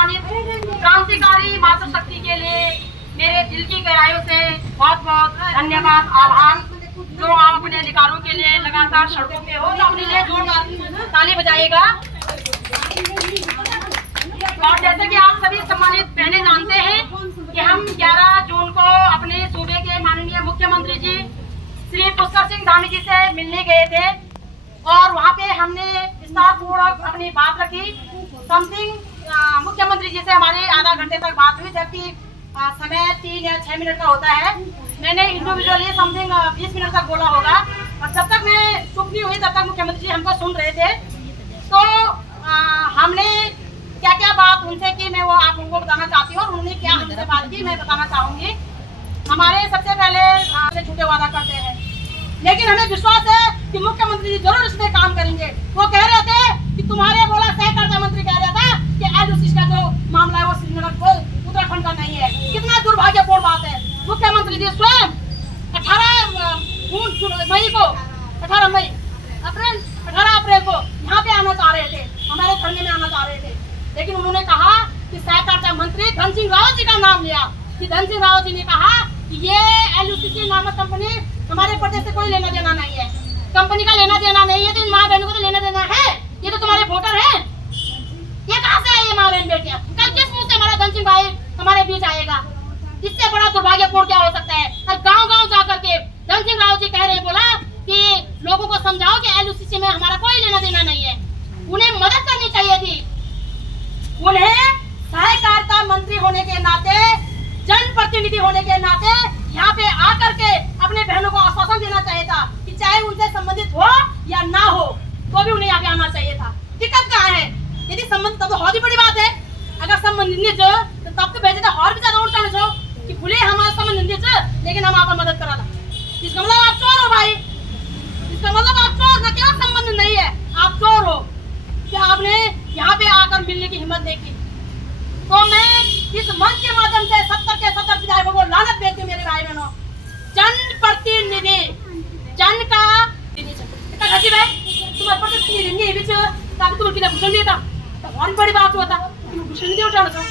सम्मानित क्रांतिकारी मातृशक्ति के लिए मेरे दिल की गहराइयों से बहुत बहुत धन्यवाद, आभार। जो आप अपने अधिकारों के लिए लगातार सड़कों पे हो तो अपने लिए जोरदार ताली बजाइएगा। और जैसे कि आप सभी सम्मानित बहने जानते हैं कि हम 11 जून को अपने सूबे के माननीय मुख्यमंत्री जी श्री पुष्कर सिंह धामी जी से मिलने गए थे और वहाँ पे हमने विस्तारपूर्वक अपनी बात रखी। समथिंग मुख्यमंत्री जी से हमारी आधा घंटे तक बात हुई, जबकि समय 3 या 6 मिनट का होता है। मैंने इंडिविजुअली समथिंग 20 मिनट तक बोला होगा और जब तक मैं चुप नहीं हुई तब तक मुख्यमंत्री जी हमको सुन रहे थे। तो हमने क्या क्या बात उनसे की मैं वो आप उनको बताना चाहती हूँ और उन्होंने क्या हमसे बात की मैं बताना चाहूँगी। हमारे सबसे पहले झूठे वादा करते हैं, लेकिन हमें विश्वास है कि मुख्यमंत्री जी जरूर इसमें काम करेंगे। वो कह रहे थे कि तुम्हारे बोला सहकारिता मंत्री कह रहा था कि LOC का जो मामला है वो श्रीनगर को उत्तराखंड का नहीं है। कितना दुर्भाग्यपूर्ण बात है। मुख्यमंत्री जी स्वयं 18 अप्रैल को यहाँ पे आना चाह रहे थे, हमारे धरने में आना चाह रहे थे, लेकिन उन्होंने कहा कि सहकारिता मंत्री धन सिंह रावत जी का नाम लिया कि धन सिंह रावत जी ने कहा कि ये LOC नामक कंपनी हमारे प्रदेश से कोई लेना देना नहीं है, कंपनी का लेना देना नहीं है, तो इन माँ बहनों को तो लेना देना है। ये तो तुम्हारे वोटर हैं, ये कहाँ से आई है माँ बहन बेटियाँ? कल किस मुँह से हमारा धन सिंह भाई हमारे बीच आएगा? इससे बड़ा दुर्भाग्यपूर्ण क्या हो सकता है? और गांव-गांव जाकर के धन सिंह रावत जी कह रहे बोला कि लोगों को समझाओ कि LOC में हमारा कोई लेना देना नहीं है। उन्हें मदद करनी चाहिए थी। उन्हें सहकारिता मंत्री होने के नाते, जनप्रतिनिधि होने के नाते यहाँ पे आकर के अपने बहनों को आश्वासन देना चाहिए था कि चाहे उनसे संबंधित हो या ना हो तो भी उन्हें यहाँ पे आना चाहिए था। दिक्कत कहाँ है? यदि संबंधित तब तो बहुत ही बड़ी बात है। अगर संबंधित तो तब तो भेजे और भी ज्यादा उल्टा हो कि भूले हमारा संबंधित लेकिन हम आपको मदद करा था। इसका मतलब आप चोर हो भाई, इसका मतलब आप चोर न केवल संबंध नहीं है, आप चोर हो कि आपने यहाँ पे आकर मिलने की हिम्मत नहीं की। तो मैं इस मंच के माध्यम से 70 के 70 विधायकों को लानत देती हूँ मेरे भाई बहनों। जनप्रतिनिधि जन का घटी है तुम्हारे प्रतिनिधि बीच तुम कितना भूषण दिया था तो बहुत बड़ी बात हुआ था, तुम भूषण नहीं उठाना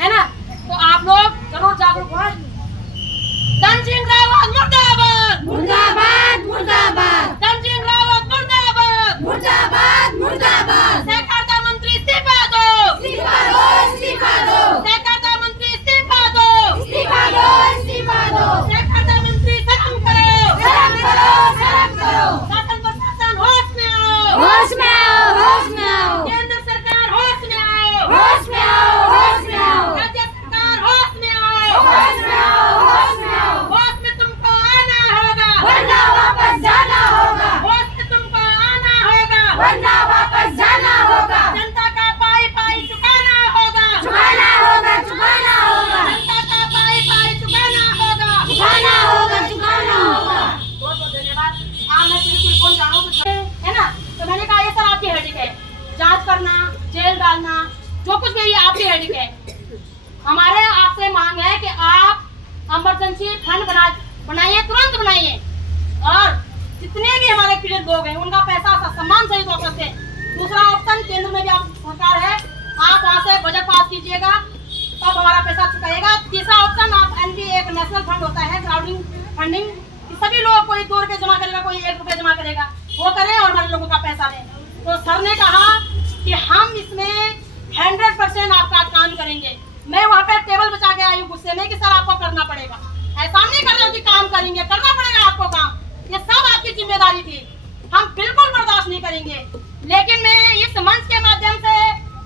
है ना। तो आप लोग जरूर जागरूक हो। धन सिंह रावत मुर्दाबाद मुर्दाबाद मुर्दाबाद, धन सिंह रावत मुर्दाबाद मुर्दाबाद मुर्दाबाद। सहकारिता मंत्री इस्तीफा दो, इस्तीफा दो, इस्तीफा दो, सहकारिता मंत्री इस्तीफा दो, इस्तीफा दो, इस्तीफा दो। सहकारिता मंत्री शर्म करो, शर्म करो, शर्म करो। शासन प्रशासन होश में आओ, होश में आओ, होश में आओ। केंद्र सरकार होश में आओ, होश में आओ, होश में आओ। राज्य सरकार होश में आओ, होश में आओ, होश में आओ। होश में तुमको आना होगा, वरना वापस जाना होगा, होश में तुमको आना होगा, वरना वापस जाना होगा। जनता का पाई पाई चुकाना होगा, चुकाना होगा, चुकाना होगा, जनता का पाई पाई चुकाना होगा, चुकाना होगा, चुकाना होगा। बहुत बहुत धन्यवाद। मैं तुम्हें कौन जानूं तो है ना। तो मैंने कहा ये सर आपकी हेडिंग है, जांच करना, जेल डालना, जो कुछ भी ये आपकी हेडिंग है। हमारे आपसे मांग है कि आप इमरजेंसी फंड बनाइए, तुरंत बनाइए और जितने भी हमारे पीड़ित लोग हैं उनका पैसा सम्मान सहित वापस दें। दूसरा ऑप्शन, केंद्र में भी आप सरकार है, आप वहाँ से बजट पास कीजिएगा तब हमारा पैसा चुकाएगा। तीसरा ऑप्शन, आप NP एक नेशनल फंड होता है क्राउडिंग फंडिंग, सभी लोग कोई 2 रुपये जमा करेगा, कोई 1 रुपये जमा करेगा, वो करें और हमारे लोगों का पैसा दें। तो सर ने कहा कि हम इसमें 100% आपका काम करेंगे। मैं वहाँ पे टेबल बचा के आई हूँ गुस्से में कि सर आपको करना पड़ेगा, ऐसा नहीं कर रहे हो कि काम करेंगे, करना पड़ेगा आपको काम, ये सब आपकी जिम्मेदारी थी, हम बिल्कुल बर्दाश्त नहीं करेंगे। लेकिन मैं इस मंच के माध्यम से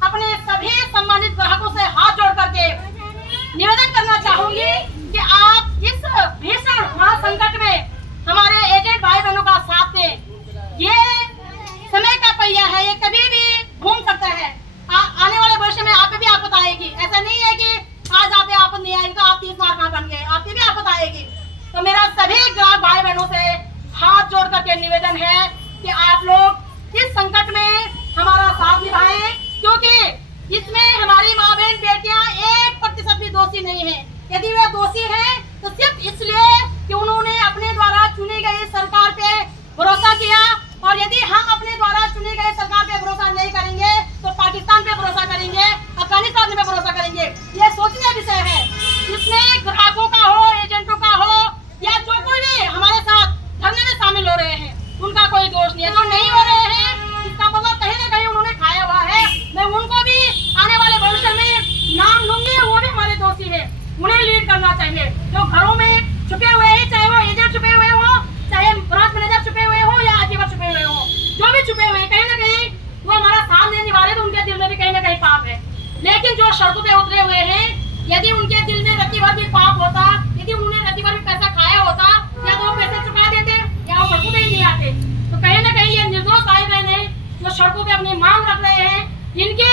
अपने सभी सम्मानित ग्राहकों से हाथ जोड़ करके निवेदन करना चाहूंगी कि आप इस भीषण महासंकट में हमारे एजेंट भाई बहनों का साथ दें। ये समय का पहिया है, ये कभी भी घूम सकता है, आने वाले भविष्य में आप भी आपको आएगी। ऐसा नहीं है कि आज आप आपको नहीं आएगी तो आप 30 मार्क कहाँ बन गए, आपकी भी आपको आएगी। तो मेरा सभी ग्राहक भाई बहनों से हाथ जोड़ करके निवेदन है कि आप लोग इस संकट में हमारा साथ निभाएं, क्योंकि इसमें हमारी माँ बहन बेटियां 1% भी दोषी नहीं है। यदि वे दोषी हैं तो सिर्फ इसलिए कि उन्होंने अपने द्वारा चुनी गई सरकार पे भरोसा किया, और यदि हम अपने द्वारा चुनी गई सरकार पे भरोसा नहीं करेंगे तो पाकिस्तान पे भरोसा करेंगे, अफगानिस्तान पे भरोसा उन्हें लीड करना चाहिए। जो घरों में छुपे हुए हैं, चाहे वो एजेंट छुपे हुए हो, चाहे ब्रांच मैनेजर छुपे हुए हो या आजीवर छुपे हुए हो, जो भी छुपे हुए हैं, कहीं ना कहीं वो हमारा साथ देने वाले, तो उनके दिल में भी कहीं ना कहीं पाप है। लेकिन जो सड़कों पे उतरे हुए हैं, यदि उनके दिल में रत्ती भर भी पाप होता, यदि उन्होंने रत्ती भर भी पैसा खाया होता, या तो वो पैसे चुका देते या वो सड़कों पे ही नहीं आते। तो कहीं ना कहीं ये निर्दोष भाई बहन है जो सड़कों पे अपनी मांग रख रहे हैं, इनके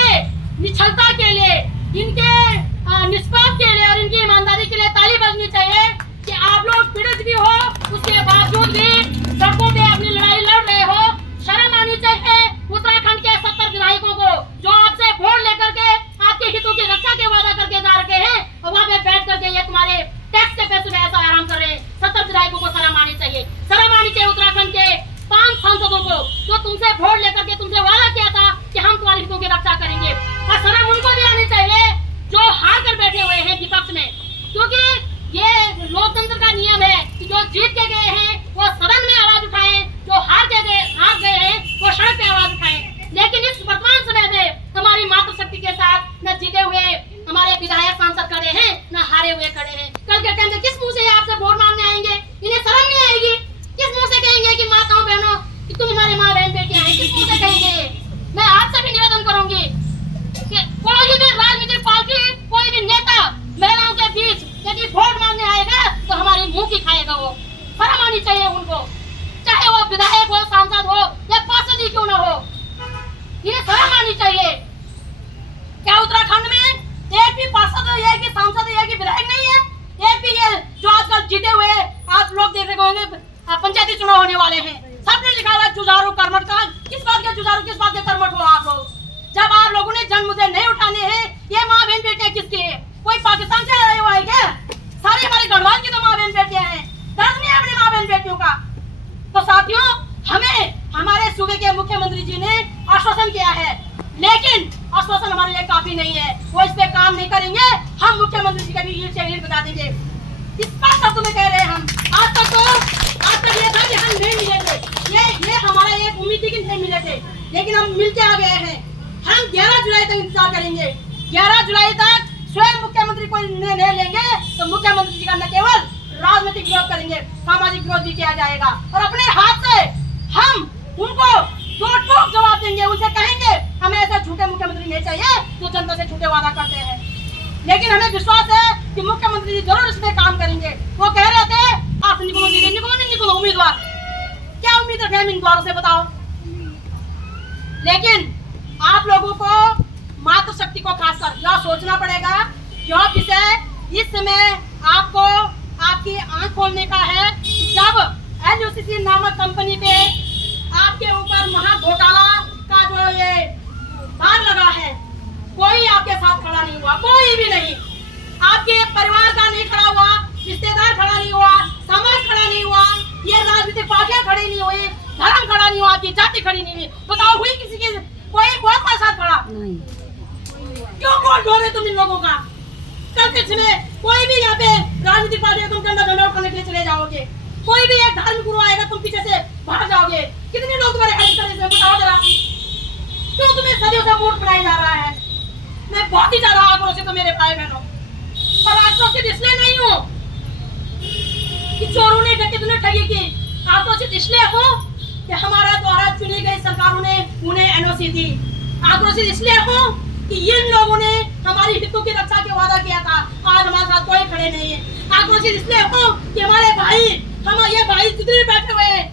निश्चलता के लिए, इनके निष्पाप के लिए और इनकी ईमानदारी के लिए ताली बजनी चाहिए कि आप लोग पीड़ित भी हो, उसके बावजूद भी सड़कों पे अपनी लड़ाई लड़ रहे हो। शर्म आनी चाहिए उत्तराखंड के 70 विधायकों को, जो आपसे वोट लेकर के आपके हितों की रक्षा के वादा करके जा रखे हैं और वहाँ पे बैठ करके ये तुम्हारे टैक्स के पैसे में ऐसा आराम कर रहे हैं। 70 विधायकों को शर्म आनी चाहिए। शर्म आनी चाहिए उत्तराखंड के 5 सांसदों को, जो तुमसे वोट लेकर के तुमसे वादा किया था कि हम तुम्हारे हितों की रक्षा करेंगे। और शर्म उनको भी आनी चाहिए जो हार कर बैठे हुए हैं विपक्ष में, क्योंकि ये लोकतंत्र का नियम है कि जो जीत के गए हैं वो सदन में आवाज उठाएं, जो हार गए हैं वो सड़क पे आवाज उठाएं। लेकिन इस वर्तमान समय में हमारी मातृशक्ति के साथ न जीते हुए हमारे विधायक सांसद खड़े हैं, न हारे हुए खड़े हैं। कल के टाइम में किस मुंह से आपसे वोट मांगने आएंगे? इन्हें शर्म नहीं आएगी? किस मुंह से कहेंगे कि माताओं बहनों कि तुम हमारे माँ बहन बेटियां हैं? किस मुंह से कहेंगे? मैं आपसे भी निवेदन करूंगी कि कोई भी राजनीतिक पार्टी, कोई भी नेता महिलाओं के बीच यदि वोट मांगने आएगा तो हमारी मुंह की खाएगा। वो शर्म आनी चाहिए उनको, चाहे वो विधायक हो, सांसद हो या पार्षद ही क्यों न हो, इन्हें शर्म आनी चाहिए। क्या उत्तराखंड में एक भी पार्षद, एक भी सांसद, एक भी विधायक नहीं है? एक भी ये जो आजकल जीते हुए आप लोग देख रहे होंगे पंचायती चुनाव होने वाले हैं, सबने लिखा हुआ है जुझारू कर्मठ का। किस बात के जुझारू, किस बात के कर्मठ हो आप लोग? जब आप लोगों ने जन मुद्दे नहीं उठाने हैं, ये माँ बहन बेटियां किसकी है? कोई पाकिस्तान से आए हुआ है क्या? सारी हमारी गढ़वाल की तो माँ बहन बेटियां हैं। दर्द नहीं है अपनी माँ बहन बेटियों का? तो साथियों, हमें हमारे सूबे के मुख्यमंत्री जी ने आश्वासन किया है, लेकिन आश्वासन हमारे लिए काफी नहीं है। वो इस पे काम नहीं करेंगे। हम मुख्यमंत्री जी का भी ईट बता देंगे। इस बात शब्द में कह रहे हैं हम। आज तक ये था कि हम नहीं मिले थे, ये हमारा एक उम्मीद थी कि नहीं मिले थे, लेकिन हम मिलके आ गए हैं। हम 11 जुलाई तक इंतजार करेंगे। 11 जुलाई तक स्वयं मुख्यमंत्री कोई निर्णय लेंगे तो मुख्यमंत्री जी का न केवल राजनीतिक विरोध करेंगे, सामाजिक विरोध भी किया जाएगा और अपने हाथ से हम उनको टोक जवाब देंगे। उनसे कहेंगे हमें ऐसे झूठे मुख्यमंत्री नहीं चाहिए जो जनता से झूठे वादा करते हैं। लेकिन हमें विश्वास है कि मुख्यमंत्री जी जरूर इसमें काम करेंगे। वो कह रहे थे आप निकलो उम्मीदवार, क्या उम्मीद रखे हम इन द्वारों से बताओ? लेकिन आप लोगों को मातृशक्ति को खासकर यह सोचना पड़ेगा क्योंकि इस समय आपको आपकी आंख खोलने का है। जब LUCC नामक कंपनी पे आपके ऊपर महा घोटाला का जो ये बार लगा है, कोई आपके साथ खड़ा नहीं हुआ, कोई भी नहीं। आपके परिवार का नहीं खड़ा हुआ, रिश्तेदार खड़ा नहीं हुआ, समाज खड़ा नहीं हुआ, ये राजनीतिक पार्टियां खड़ी नहीं हुई, धर्म खड़ा नहीं हुआ, आपकी जाति खड़ी नहीं हुई। बताओ हुई किसी की कोई बहुत का साथ खड़ा? क्यों वोट दो रहे तुम इन लोगों का? कल के समय कोई भी यहाँ पे राजनीतिक पार्टी तुम झंडा उठाने के लिए चले जाओगे, कोई भी एक धार्मिक गुरु आएगा तुम पीछे से भाग जाओगे। कितने लोग तुम्हारे हेल्प करेंगे बताओ जरा? क्यों तुम्हें सदियों से वोट बनाया जा रहा है? मैं बहुत ही ज्यादा आक्रोशित हूँ मेरे भाई बहनों, पर आक्रोशित इसलिए नहीं हूँ कि चोरों ने डकैतों ने ठगी की। आक्रोशित इसलिए हूँ कि हमारे द्वारा चुनी गई सरकारों ने उन्हें NOC दी। आक्रोशित इसलिए हूँ कि इन लोगों ने हमारी हितों की रक्षा के वादा किया था, आज हमारे साथ कोई खड़े नहीं है। आक्रोशित इसलिए हूँ कि हमारे भाई, ये भाई जितने भी बैठे हुए हैं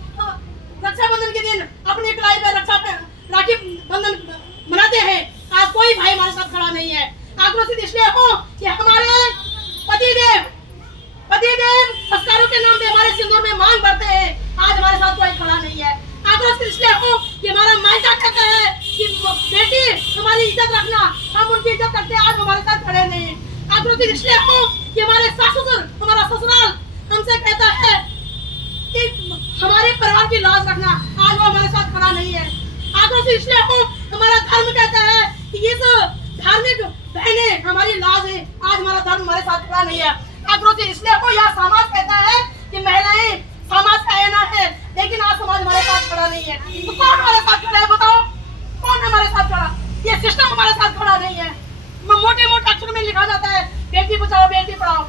रक्षाबंधन के दिन अपनी कलाई पे राखी बंधन मनाते हैं, आज कोई भाई हमारे साथ खड़ा नहीं है। आक्रोशित इसलिए हूँ कि हमारे पतिदेव संस्कारों के नाम पे हमारे सिंदूर में मांग भरते हैं, आज हमारे साथ कोई खड़ा नहीं है। आक्रोशित इसलिए हूँ कि हमारा मायका कहता है कि बेटी हमारी इज्जत रखना, हम उनकी इज्जत करते हैं, आज हमारे साथ खड़े नहीं है। आक्रोशित इसलिए हूँ कि हमारे सास ससुर, हमारा ससुराल हमसे कहता है कि हमारे परिवार की लाज रखना, आज वो हमारे साथ खड़ा नहीं है। आक्रोशित इसलिए हूँ हमारा धर्म कहता है कि इस धार्मिक बहने हमारी लाज है, आज हमारा धर्म हमारे साथ खड़ा नहीं है। आक्रोशित इसलिए हूँ यह समाज कहता है कि महिलाएं समाज का आईना है, लेकिन आज समाज हमारे साथ खड़ा नहीं है। तो कौन हमारे साथ खड़ा है बताओ? कौन हमारे साथ खड़ा? ये सिस्टम हमारे साथ खड़ा नहीं है। मोटे मोटे अक्षर में लिखा जाता है बेटी बचाओ बेटी पढ़ाओ,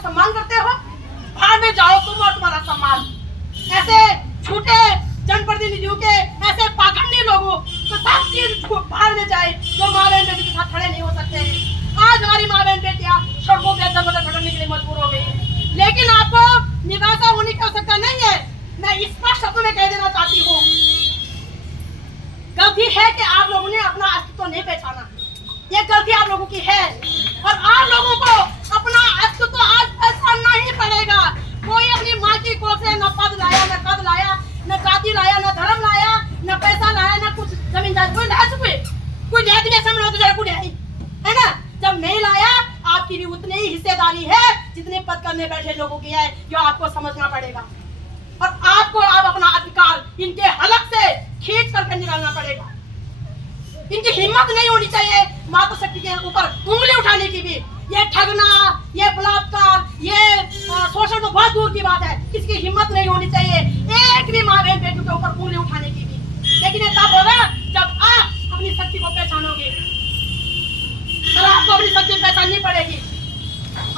का सम्मान करते हो? बाहर में जाओ तुम और तुम्हारा सम्मान। ऐसे झूठे जनप्रतिनिधियों के, ऐसे पाखंडी लोगों तो सब चीज बाहर में जाए जो माँ बहन बेटी के साथ खड़े नहीं हो सकते हैं। आज हमारी माँ बहन बेटियां सड़कों पे जबरदस्त भटकने के लिए मजबूर हो गई है, लेकिन आपको निराशा होने की आवश्यकता नहीं है। मैं स्पष्ट शब्दों में कह देना चाहती हूँ, गलती है कि आप लोगों ने अपना अस्तित्व नहीं पहचाना। ये गलती आप लोगों की है और आप लोगों को अपना अस्तित्व आज पहचानना ही पड़ेगा। कोई अपनी माँ की कोख से न पद लाया, न कद लाया, न जाति लाया, न धर्म लाया, न पैसा लाया, न कुछ जमीन जायदाद कोई लाया। कोई जाति में समझ तो जरा कुछ है ना। जब नहीं लाया, आपकी भी उतनी ही हिस्सेदारी है जितने पद करने बैठे लोगों की है, जो आपको समझना पड़ेगा। और आपको अब अपना अधिकार इनके हलक से खींच करके निकालना पड़ेगा। इनकी हिम्मत नहीं होनी चाहिए माता शक्ति के ऊपर उंगली उठाने की भी। ये ठगना, ये बलात्कार, ये शोषण तो बहुत दूर की बात है, किसकी हिम्मत नहीं होनी चाहिए एक भी माँ बहन बेटियों के ऊपर उंगली उठाने की भी। लेकिन ये तब होगा जब आप अपनी शक्ति को पहचानोगे। तो आपको अपनी शक्ति पहचाननी पड़ेगी।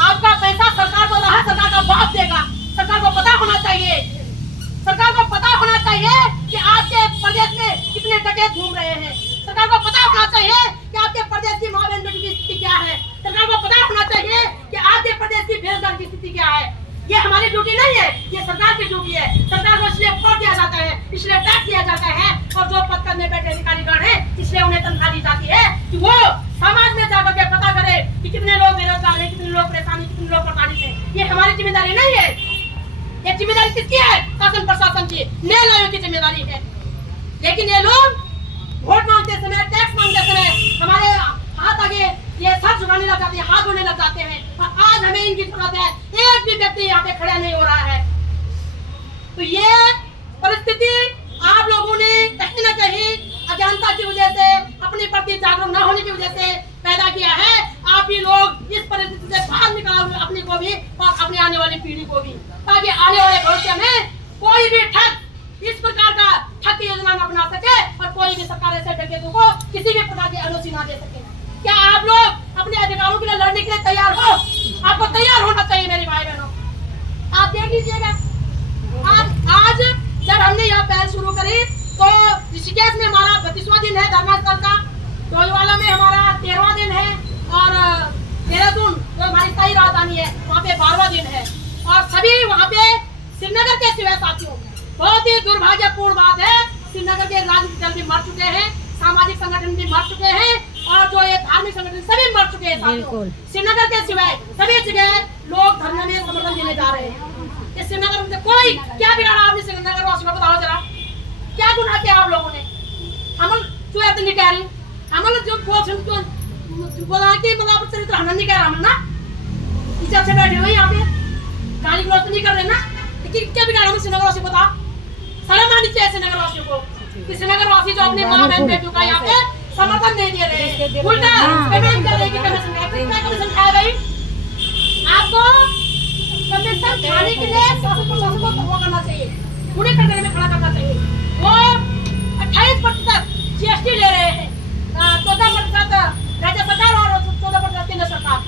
आपका पैसा सरकार को रहा, सरकार का बाप देगा। सरकार को पता होना चाहिए, सरकार को पता होना चाहिए कि आपके प्रदेश में कितने डकैत घूम रहे हैं। सरकार को पता होना चाहिए कि आपके प्रदेश की माँ बहन बेटी की स्थिति क्या है। सरकार को पता होना चाहिए कि आपके प्रदेश की बेरोजगार की स्थिति क्या है। ये हमारी ड्यूटी नहीं है, ये सरकार की ड्यूटी है। सरकार को इसलिए वोट दिया जाता है, इसलिए टैक्स दिया जाता है, और जो पद करने बैठे अधिकारीगण है इसलिए उन्हें तनख्वाह दी जाती है कि वो समाज में जाकर के पता करे कि कितने लोग बेरोजगार है, कितने लोग परेशानी, कितने लोग प्रताड़ित है। ये हमारी जिम्मेदारी नहीं है। ये जिम्मेदारी किसकी है? शासन प्रशासन की, न्याय आयोग की जिम्मेदारी है। लेकिन ये लोग वोट मांगते समय, टैक्स मांगते समय हमारे हाथ आगे ये सर झुकाने लग जाते हैं, हाथ धोने लग जाते हैं। और आज हमें इनकी जरूरत है। एक भी व्यक्ति यहाँ पे खड़ा नहीं हो रहा है। तो ये परिस्थिति आप लोगों ने कहीं न कहीं अज्ञानता की वजह से, अपने प्रति जागरूक न होने की वजह से पैदा किया है। आप ही लोग इस परिस्थिति से बाहर निकालो, अपने को भी और अपने आने वाली पीढ़ी को भी, ताकि आने वाले भविष्य में कोई भी ठग इस प्रकार का ठग की योजना न बना सके और कोई भी सरकार ऐसे डकैतों को किसी भी प्रकार की अनुमति न दे सके। क्या आप लोग अपने अधिकारों के लिए लड़ने के लिए तैयार हो? आपको तैयार होना चाहिए मेरे भाई बहनों। आप देख लीजिएगा, आज जब हमने यह पहल शुरू करी तो ऋषिकेश में हमारा 32वां दिन है धर्मस्थल का, डोईवाला में हमारा 13वां दिन है, और देहरादून जो हमारी स्थायी राजधानी है वहाँ पे 12वां दिन है। और सभी वहाँ पे श्रीनगर के सिवाय साथियों, बहुत ही दुर्भाग्यपूर्ण बात है, श्रीनगर के राजनीतिक दल भी मर चुके हैं, सामाजिक संगठन भी मर चुके हैं, और जो ये धार्मिक संगठन सभी मर चुके हैं साथियों। श्रीनगर के सिवाय सभी जगह लोग धरने में समर्थन देने जा रहे हैं। इस श्रीनगर में कोई क्या बिगाड़ा आपने श्रीनगर वासियों को? बताओ जरा, क्या गुनाह किया आप लोगों ने? हम जो ऐसे नहीं कह रही, हम जो बोला कि मतलब चरित्र हम नहीं कह रहा, हम ना इज्जत से बैठे हुए यहाँ पे गाली गलौज नहीं कर रहे ना। लेकिन क्या बिगाड़ा हम श्रीनगर वासियों को? बता, शर्म आनी चाहिए श्रीनगर वासियों को कि श्रीनगर वासी जो अपने माँ बहन बेटियों का यहाँ पे समर्थन नहीं दे रहे, उल्टा पेमेंट कर रहे कि कमीशन खाए भाई। आपको कमीशन खाने के लिए शासन प्रशासन को वो करना चाहिए, उन्हें कटघरे में खड़ा करना चाहिए। वो 28% GST ले रहे हैं, 14% राज्य सरकार और 14% केंद्र सरकार।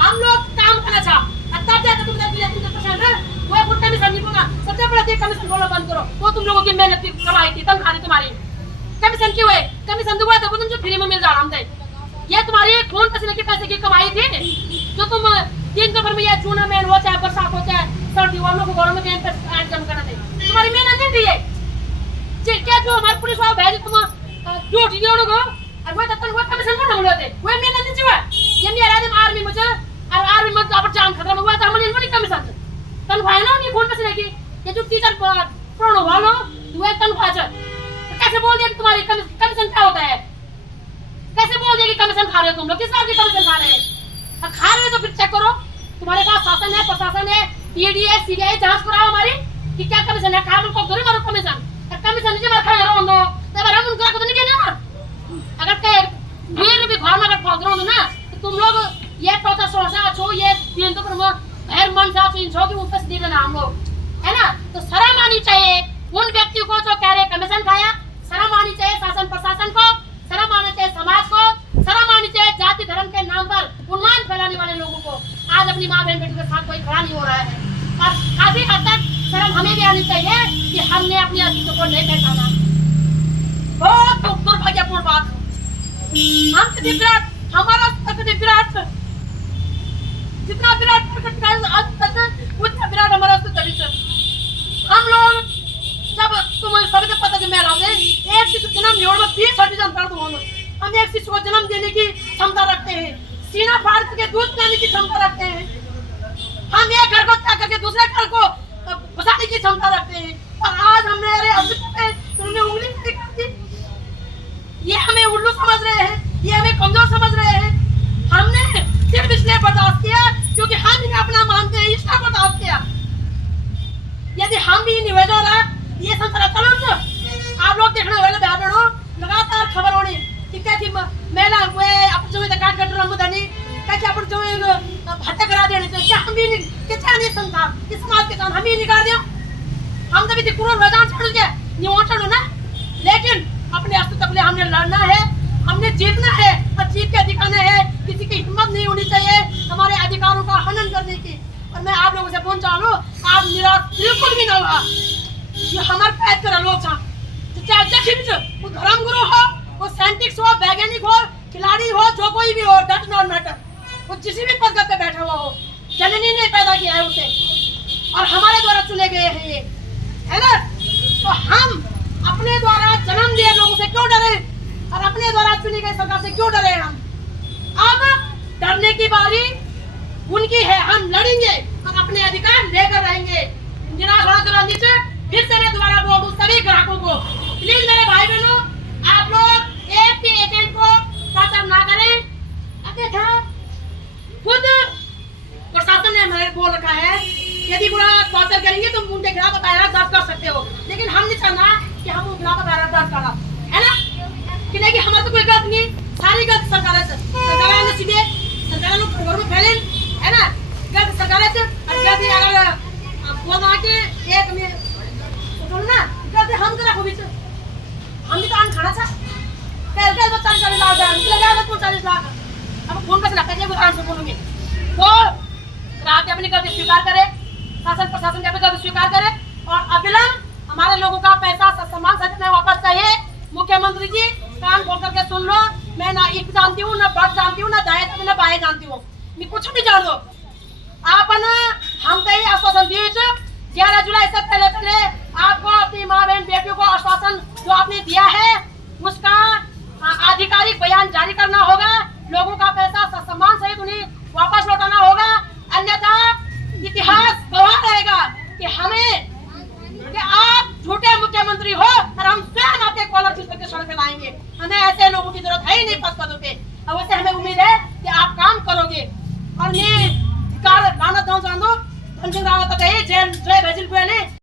हम लोग काम करना चाह तब जाकर तुम वो खुद कमीशन नहीं बोला। सबसे बड़ा कमीशन बोलना बंद करो। वो तुम लोगों की मेहनत की कमाई थी, तनख्वाह तुम्हारी। कमीशन क्यों है? कमीशन दुआ तो तुम जो फ्री में मिल जा रहा है। ये तुम्हारी खून पसीने के पैसे की कमाई थी जो तुम दिन दोपहर में, या जून में हो चाहे बरसात हो चाहे सर्दी हो, हम लोग घरों में जम करना थे। तुम्हारी मेहनत नहीं थी ये। क्या जो हमारे पुलिस वाले भेजे तुम ड्यूटी दियो लोगो और वो तब वो कमीशन को ढंग लेते, वो मेहनत नहीं हुआ। ये मेरा आदमी आर्मी में और आर्मी में आप जान खतरा में हुआ था, हमने इनको कमीशन तनख्वाह ना उनकी खून पसीने की। ये जो टीचर प्रण हुआ लो वो तनख्वाह है। कैसे बोल दिया कि तुम्हारी कमीशन क्या होता है? कैसे बोल दिया कि कमीशन खा रहे हो तुम लोग? किस बात की कमीशन खा रहे हैं? खा रहे हो तो फिर चेक करो, तुम्हारे पास शासन है, प्रशासन है, ईडी है, सीबीआई जांच कराओ हमारी कि क्या कमीशन है। खा को करो मारो कमीशन, कमीशन नीचे मार खा रहो दो तो बार हम उनका को तो नहीं कहना ना। अगर के वीर भी घर में अगर पहुंच रहो ना तो तुम लोग ये टोटा सोचा छो, ये दिन तो पर भैर मन सा इन छो कि ऊपर से दे देना हम लोग, है ना। तो शर्म आनी चाहिए उन व्यक्तियों को जो कह रहे कमीशन खाया। शर्म आनी चाहिए शासन प्रशासन को, शर्म आनी चाहिए समाज को, शर्म आनी चाहिए जाति धर्म के नाम पर उन्माद फैलाने वाले लोगों को। आज अपनी माँ बहन बेटी के साथ कोई खड़ा नहीं हमें भी आनी चाहिए कि हमने अपनी अस्तित्व को नहीं पहचाना। बहुत दुर्भाग्यपूर्ण बात। हम कितने विराट, हमारा कितने विराट, जितना विराट प्रकट आज तक उतना विराट हमारा हम लोग जब तुम्हें सभी को पता मैं एक शिशु जन्म जोड़ में 20 जन्म कर दो। हम एक शिशु को जन्म देने की क्षमता रखते हैं, सीना फाड़ के दूध पिलाने की क्षमता रखते हैं, हम एक घर को त्याग करके दूसरे घर को बसाने की क्षमता रखते हैं। और आज हमने अरे अस्तित्व पे उन्होंने उंगली दिखा दी। ये हमें उल्लू समझ रहे हैं, ये हमें कमजोर समझ रहे हैं। हमने सिर्फ इसलिए बर्दाश्त किया क्योंकि हम इन्हें अपना मानते हैं, इसलिए बर्दाश्त किया। यदि हम भी निवेदन रहा ये संसार चलो आप लोग देखना वाले बहनों लगातार खबर होनी कि कैसी महिला हुए अपन जो काट काट रमदानी कैसे अपन जो हत्या करा देने तो क्या हम भी क्या नहीं संसार इस समाज के साथ हम ही निकाल दिया। हम तो भी पूरा मैदान छोड़ के नहीं छोड़ो ना, लेकिन अपने अस्तित्व के लिए हमने लड़ना है, हमने जीतना है और जीत के दिखाना है। किसी की हिम्मत नहीं होनी चाहिए हमारे अधिकारों का हनन करने की। और मैं आप लोगों से बोलना चाहूँ आप निराश बिल्कुल भी ना हुआ। ये हमारे पैद कर लोग चाहे वो धर्मगुरु हो, वो साइंटिस्ट हो, वैज्ञानिक हो, खिलाड़ी हो, जो कोई भी हो, डज नॉट मैटर। वो किसी भी पद पे बैठा हुआ हो, जननी ने पैदा किया है उसे और हमारे द्वारा चुने गए हैं ये, है ना। तो हम अपने द्वारा जन्म दिए लोगों से क्यों डरे और अपने द्वारा चुनी गई सरकार से क्यों डरे। हम अब डरने की बारी उनकी है, हम लड़ेंगे और अपने अधिकार लेकर रहेंगे। निराश होना नीचे फिर से मैं दोबारा बोल दूं सभी ग्राहकों को, प्लीज मेरे भाई बहनों आप लोग एक भी एजेंट को टॉर्चर ना करें। अबे था खुद प्रशासन ने हमें बोल रखा है यदि बुरा टॉर्चर करेंगे तो उनके खिलाफ दायरा दर्ज कर सकते हो, लेकिन हम नहीं चाहना कि हम उनके खिलाफ दायरा दर्ज करा, है ना। कि नहीं कि हमारे तो कोई गलत नहीं, सारी गलत सरकार है, सरकार ने सीधे सरकार लोग घर में फैले, है ना। गलत सरकार है और गलत अगर बोलना के एक में ना गलत हम करा को बीच हम भी तो आन खाना था कल कल 40 लाख लगा 40 लाख। अब फोन कैसे लगता है उदाहरण से बोलूंगी तो रात अपनी गलती स्वीकार करे, शासन प्रशासन की अपनी गलती स्वीकार करे और अविलंब हमारे लोगों का पैसा सम्मान सहित में वापस चाहिए। मुख्यमंत्री जी कान खोल करके सुन लो, मैं ना एक जानती हूँ, ना बट जानती हूँ, ना दाएं ना बाएं जानती हूँ, मैं कुछ भी जान दो। आप ना हम तो ये आश्वासन दिए 11 जुलाई से पहले आपको अपनी माँ बहन बेटियों को आश्वासन जो आपने दिया है उसका आधिकारिक बयान जारी करना होगा। लोगों का पैसा सम्मान सहित उन्हें वापस लौटाना होगा, अन्यथा इतिहास गवाह रहेगा कि आप झूठे मुख्यमंत्री हो और हम स्वयं आपके कॉलर खींच करके सड़क पे लाएंगे। हमें ऐसे लोगों की जरूरत है ही नहीं पद पदों पे, और वैसे हमें उम्मीद है कि आप काम करोगे। और ये लानत जान दो धन सिंह रावत जेल जय भजिल ने